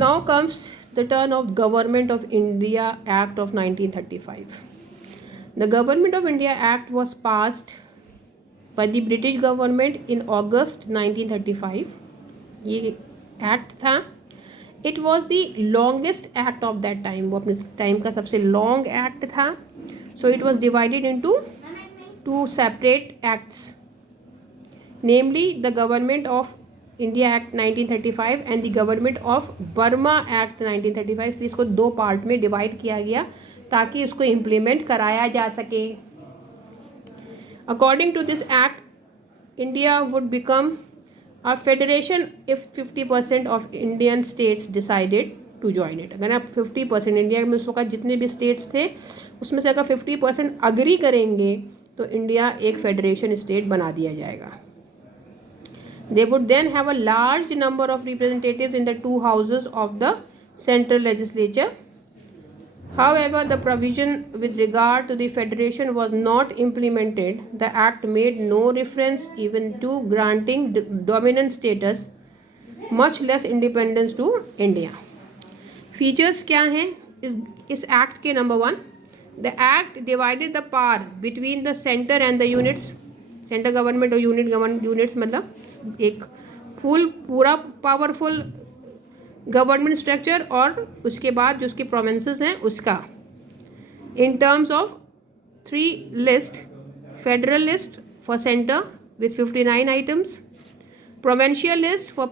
Now comes the turn of Government of India Act of 1935. The Government of India Act was passed by the British government in August 1935. ये act था. It was the longest act of that time. वो अपने time का सबसे long act था. So it was divided into two separate acts, namely the government of India act 1935 and the government of Burma act 1935. इसलिए इसको दो part में divide किया गया ताकि उसको इम्प्लीमेंट कराया जा सके. According to this act, India would become a federation if 50% of Indian states decided to join it. अगर आप 50% इंडिया में उस वक्त जितने भी स्टेट्स थे उसमें से अगर 50% अग्री करेंगे तो इंडिया एक फेडरेशन स्टेट बना दिया जाएगा. They would then have a large number of representatives in the two houses of the central legislature. However, the provision with regard to the federation was not implemented. The act made no reference even to granting dominant status, much less independence to India. Features क्या हैं इस act के? Number 1, the act divided the power between the center and the units. Centre government और units मतलब एक पूरा powerful government structure और उसके बाद जो उसके प्रोविंसेस हैं उसका. In terms of 3 list: federal list for centre with 59 items, provincial list for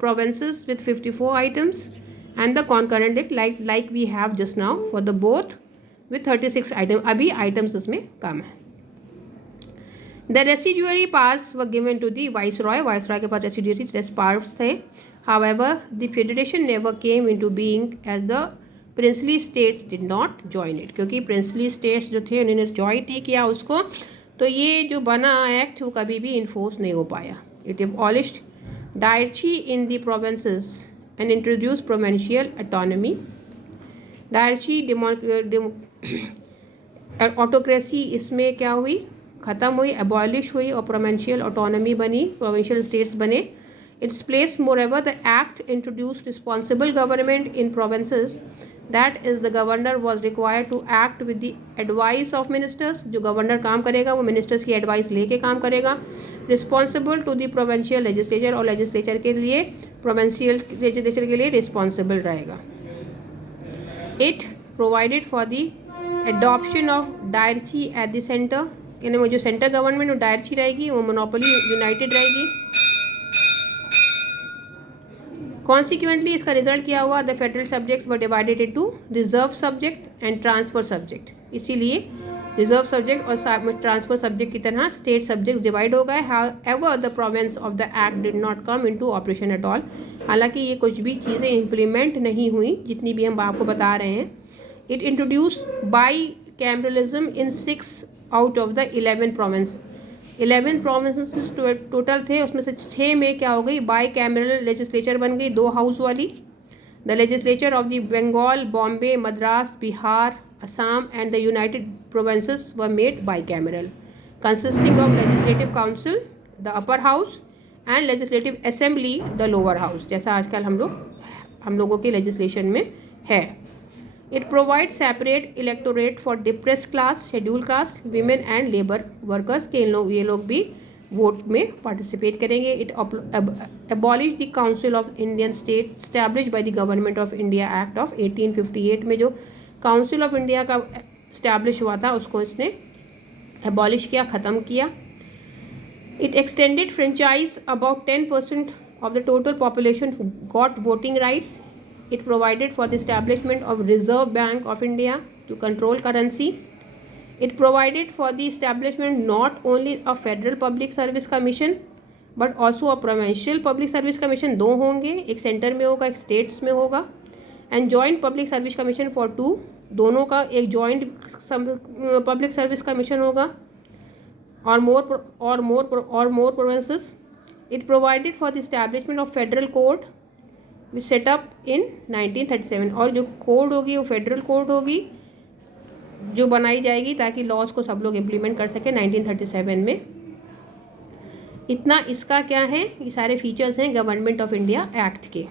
provinces with 54 items, and the concurrent list like we have just now for the both with 36 item. अभी items उसमें कम है. The residuary powers were given to the viceroy. Viceroy के पास residuary powers थे. However, the federation never came into being as the princely states did not join it. क्योंकि princely states जो थे उन्होंने ज्वाइन नहीं किया उसको, तो ये जो बना एक्ट वो कभी भी इन्फोर्स नहीं हो पाया. It abolished diarchy in the provinces and introduced provincial autonomy. diarchy autocracy इसमें क्या हुई? ख़त्म हुई, abolish हुई और provincial autonomy बनी, provincial states बने. Its place, moreover, the act introduced responsible government in provinces. That is, the governor was required to act with the advice of ministers. जो governor काम करेगा वो ministers की advice लेके काम करेगा. Responsible to the provincial legislature और legislature के लिए provincial legislature के लिए responsible रहेगा. It provided for the adoption of diarchy at the center. यानी वो जो सेंटर गवर्नमेंट और diarchy रहेगी वो मोनोपोली यूनाइटेड रहेगी. कॉन्सिक्वेंटली इसका रिजल्ट क्या हुआ? The federal subjects were divided into reserve subject and transfer subject. इसीलिए रिजर्व सब्जेक्ट और ट्रांसफर सब्जेक्ट की तरह स्टेट सब्जेक्ट डिवाइड हो गए. However the province of the act did not come into operation at all. हालांकि ये कुछ भी चीज़ें इम्प्लीमेंट नहीं हुई जितनी भी हम आपको बता रहे हैं. It introduce by cameralism in 6 out of the 11 province. 11 provinces total थे, उसमें से 6 में क्या हो गई? बाई कैमरल लेजिस्लेचर बन गई, 2 हाउस वाली. The legislature of the Bengal, Bombay, Madras, Bihar, Assam and the United Provinces were made by cameral, consisting of legislative council the upper house and legislative assembly the lower house, जैसा आजकल हम लोगों के लेजिस्लेशन में है. It provides separate electorate for depressed class, scheduled caste, women and labor workers के ये लोग भी वोट में पार्टिसिपेट करेंगे. It abolished the Council of Indian States established by the Government of India Act of 1858. में जो Council of India का establish हुआ था उसको इसने abolish किया, ख़त्म किया. It extended franchise. About 10% of the total population got voting rights. It provided for the establishment of Reserve Bank of India to control currency. It provided for the establishment not only of Federal Public Service Commission but also a Provincial Public Service Commission. 2 होंगे, एक centre में होगा एक states में होगा. And Joint Public Service Commission for 2, दोनों का एक Joint Public Service Commission होगा और more provinces. It provided for the establishment of Federal Court set up in 1937. और जो कोड होगी वो फेडरल कोड होगी जो बनाई जाएगी ताकि लॉज को सब लोग इम्प्लीमेंट कर सकें 1937 में. इतना इसका क्या है, ये सारे फीचर्स हैं गवर्नमेंट ऑफ इंडिया एक्ट के.